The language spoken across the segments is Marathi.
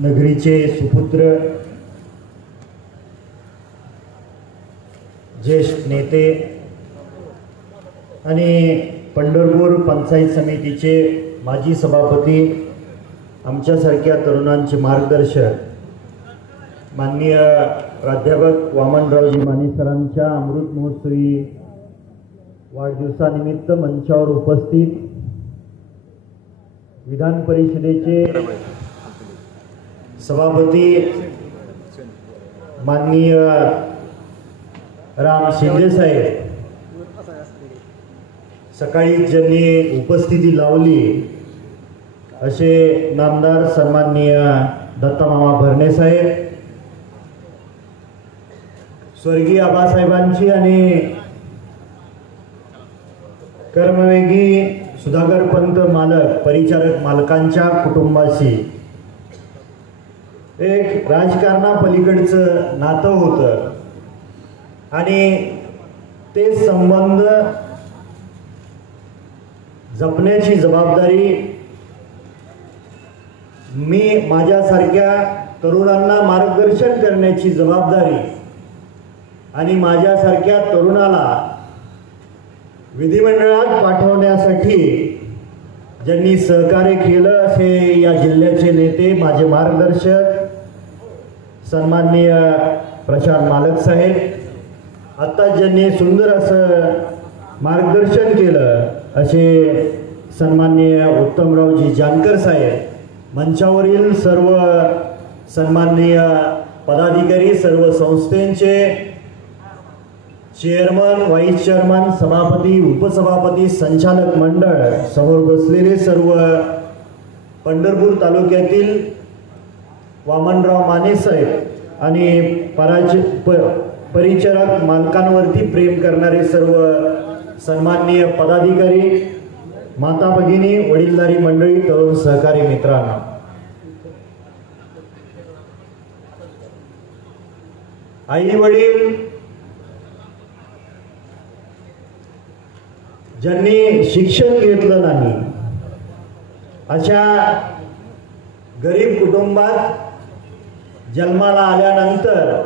नगरीचे सुपुत्र, ज्येष्ठ नेते आणि पंढरपूर पंचायत समितीचे माजी सभापती, आमच्यासारख्या तरुणांचे मार्गदर्शक माननीय प्राध्यापक वामनरावजी माने सरांच्या अमृत महोत्सवी वाढदिवसानिमित्त मंचावर उपस्थित विधान परिषदेचे सभापती माननीय राम शिंदे साहेब, सकाळी ज्यांनी उपस्थिती लावली असे नामदार सन्माननीय दत्तामामा भरणे साहेब, स्वर्गीय आबासाहेबांची आणि कर्मवेगी सुधाकर पंत मालक परिचारक मालकांच्या कुटुंबाशी एक राजकारणापलीकडचं नातं होतं आणि ते संबंध जपण्याची जबाबदारी मी माझ्यासारख्या तरुणांना मार्गदर्शन करण्याची जबाबदारी आणि माझ्यासारख्या तरुणाला विधिमंडळात पाठवण्यासाठी ज्यांनी सहकार्य केलं असे या जिल्ह्याचे नेते, माझे मार्गदर्शक सन्माननीय प्रशांत मालक साहेब, आता ज्यांनी सुंदर असं मार्गदर्शन केलं असे सन्माननीय उत्तमरावजी जानकर साहेब, मंचावरील सर्व सन्माननीय पदाधिकारी, सर्व संस्थेचे चेअरमन, व्हाईस चेअरमन, सभापती, उपसभापती, संचालक मंडळ, समोर बसलेले सर्व पंढरपूर तालुक्यातील वामनराव माने साहेब आणि परिचारक मालकांवरती प्रेम करणारे सर्व सन्माननीय पदाधिकारी, माता भगिनी, वडीलधारी मंडळी, तरुण सहकारी मित्रांनो, आई वडील ज्यांनी शिक्षण घेतलं नाही अशा गरीब कुटुंबात जन्माला आल्यानंतर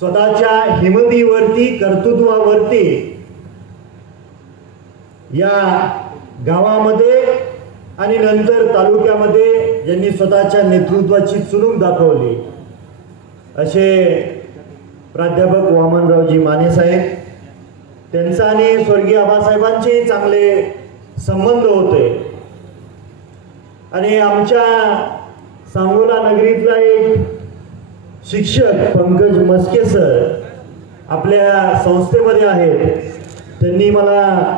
स्वतःच्या हिमतीवरती, कर्तृत्वावरती या गावामध्ये आणि नंतर तालुक्यामध्ये ज्यांनी स्वतःच्या नेतृत्वाची चुणूक दाखवली असे प्राध्यापक वामनरावजी माने साहेब, त्यांचा आणि स्वर्गीय आबासाहेबांचे चांगले संबंध होते आणि आमच्या सांगोला नगरीतला एक शिक्षक पंकज मस्के सर आपल्या संस्थेमध्ये आहेत. त्यांनी मला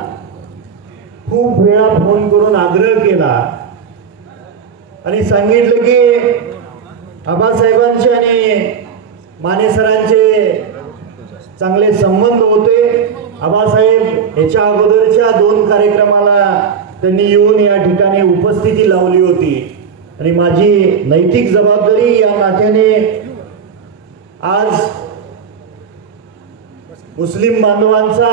खूप वेळा फोन करून आग्रह केला आणि सांगितलं की आबासाहेबांचे आणि माने सरांचे चांगले संबंध होते. आबासाहेब याच्या अगोदरच्या 2 कार्यक्रमाला त्यांनी येऊन या ठिकाणी उपस्थिती लावली होती आणि माझी नैतिक जबाबदारी या नात्याने आज मुस्लिम बांधवांचा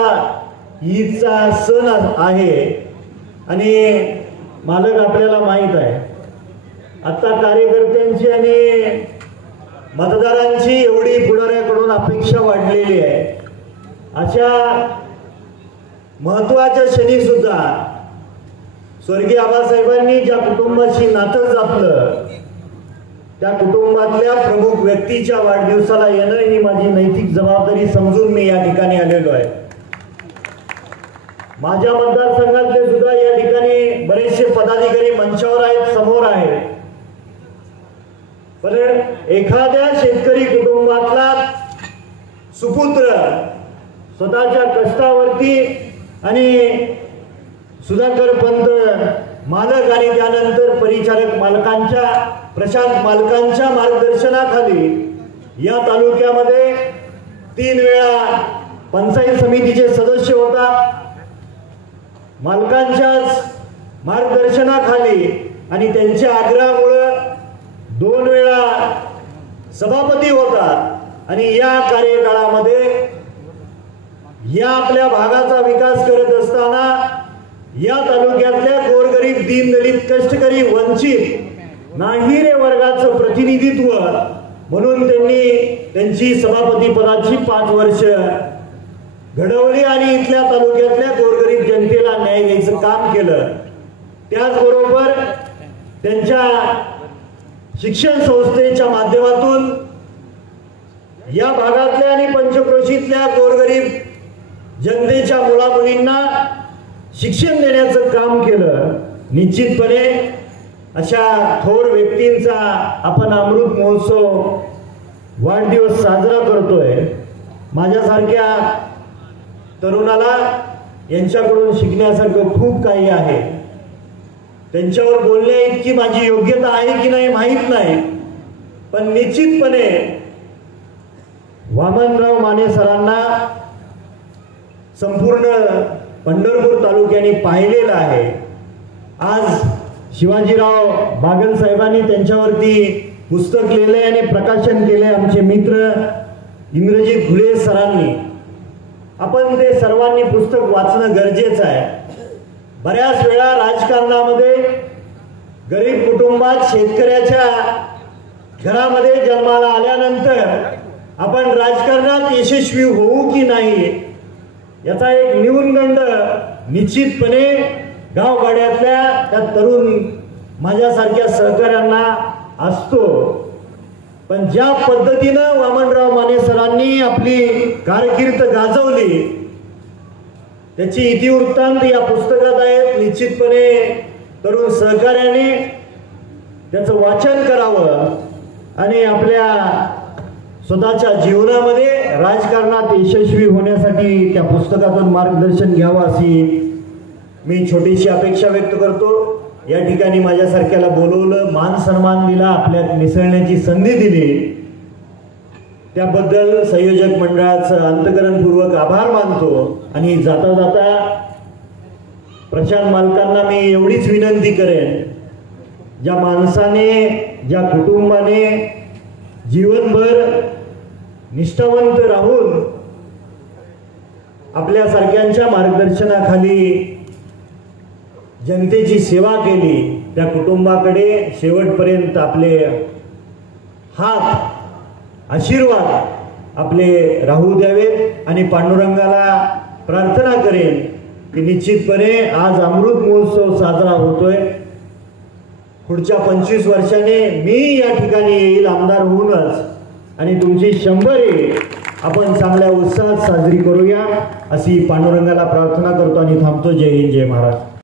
ईदचा सण आहे आणि मालक आपल्याला माहीत आहे, आता कार्यकर्त्यांची आणि मतदारांची एवढी पुढाऱ्याकडून अपेक्षा वाढलेली आहे. अशा महत्वाच्या क्षणी सुद्धा स्वर्गीय आबासाहेबांनी ज्या कुटुंबाशी नातं जपलं त्या कुटुंबातल्या प्रमुख व्यक्तीच्या वाढदिवसाला येणं ही माझी नैतिक जबाबदारी समजून मी या ठिकाणी आलेलो आहे. माझ्या मतदारसंघातले सुद्धा या ठिकाणी बरेचसे पदाधिकारी मंचावर आहेत, समोर आहेत, पण एखाद्या शेतकरी कुटुंबातला सुपुत्र स्वतःच्या कष्टावरती आणि सुधाकर पंत मालक आणि त्यानंतर परिचारक मालकांच्या, प्रशांत मालकांच्या मार्गदर्शनाखाली या तालुक्यामध्ये 3 वेळा पंचायत समितीचे सदस्य होता. मालकांच्याच मार्गदर्शनाखाली आणि त्यांच्या आग्रहामुळे 2 वेळा सभापती होता आणि या कार्यकाळामध्ये या आपल्या भागाचा विकास करत असताना या तालुक्यातल्या गोरगरीब, दीनदलित, कष्टकरी, वंचित नाही रे वर्गाचं प्रतिनिधित्व म्हणून त्यांनी त्यांची सभापती पदाची 5 वर्ष घडवली आणि इथल्या तालुक्यातल्या गोरगरीब जनतेला न्याय द्यायचं काम केलं। त्याचबरोबर त्यांच्या शिक्षण संस्थेच्या माध्यमातून या भागातल्या आणि पंचक्रोशीतल्या गोरगरीब जनतेच्या मुलामुलींना शिक्षण देण्याचं काम केलं। निश्चितपणे अशा थोर व्यक्तींचा आपण अमृत महोत्सव वाढदिवस साजरा करतोय। माझ्यासारख्या तरुणाला यांच्याकडून शिकण्यासारखं खूप काही आहे। त्यांच्यावर बोलण्या इतकी माझी योग्यता आहे की नाही माहीत नाही, पण निश्चितपणे वामनराव माने सरांना संपूर्ण पंढरपूर तालुक्याने पाहिलेलं आहे। आज शिवाजीराव बागल साहेबांनी त्यांच्यावरती पुस्तक लिहिले आणि प्रकाशन केले आमचे मित्र इंद्रजीत घुले सरांनी। आपण ते सर्वांनी पुस्तक वाचणं गरजेचं आहे। बऱ्याच वेळा राजकारणामध्ये गरीब कुटुंबात शेतकऱ्याच्या घरामध्ये जन्माला आल्यानंतर आपण राजकारणात यशस्वी होऊ की नाही याचा एक न्यूनगंड निश्चितपणे गावगाड्यातल्या त्या तरुण माझ्यासारख्या सहकाऱ्यांना असतो। पण ज्या पद्धतीनं वामनराव माने सरांनी आपली कारकीर्द गाजवली त्याची इतिवृत्तांत या पुस्तकात आहेत। निश्चितपणे तरुण सहकार्याने त्याचं वाचन करावं आणि आपल्या स्वतःच्या जीवनामध्ये राजकारणात यशस्वी होण्यासाठी त्या पुस्तकातून मार्गदर्शन घ्यावं अशी मी छोटीशी अपेक्षा व्यक्त करतो। या ठिकाणी माझ्यासारख्याला बोलवलं, मान सन्मान दिला, आपल्यात मिसळण्याची संधी दिली, त्याबद्दल संयोजक मंडळाचं अंतःकरणपूर्वक आभार मानतो। आणि जाता जाता प्रशांत मालकांना मी एवढीच विनंती करेन, ज्या माणसाने ज्या कुटुंबाने जीवनभर निष्ठावंत राहून आपल्यासारख्यांच्या मार्गदर्शनाखाली जनतेची सेवा केली त्या कुटुंबाकडे शेवटपर्यंत आपले हात आशीर्वाद आपले राहू द्यावेत। आणि पांडुरंगाला प्रार्थना करेन की निश्चितपणे आज अमृत महोत्सव साजरा होतोय। पुढच्या 25 वर्षाने मी या ठिकाणी येईल आमदार होऊनच आणि तुमची 100 आपण चांगल्या उत्साहात साजरी करूया अशी पांडुरंगाला प्रार्थना करतो आणि थांबतो। जय हिंद, जय महाराष्ट्र।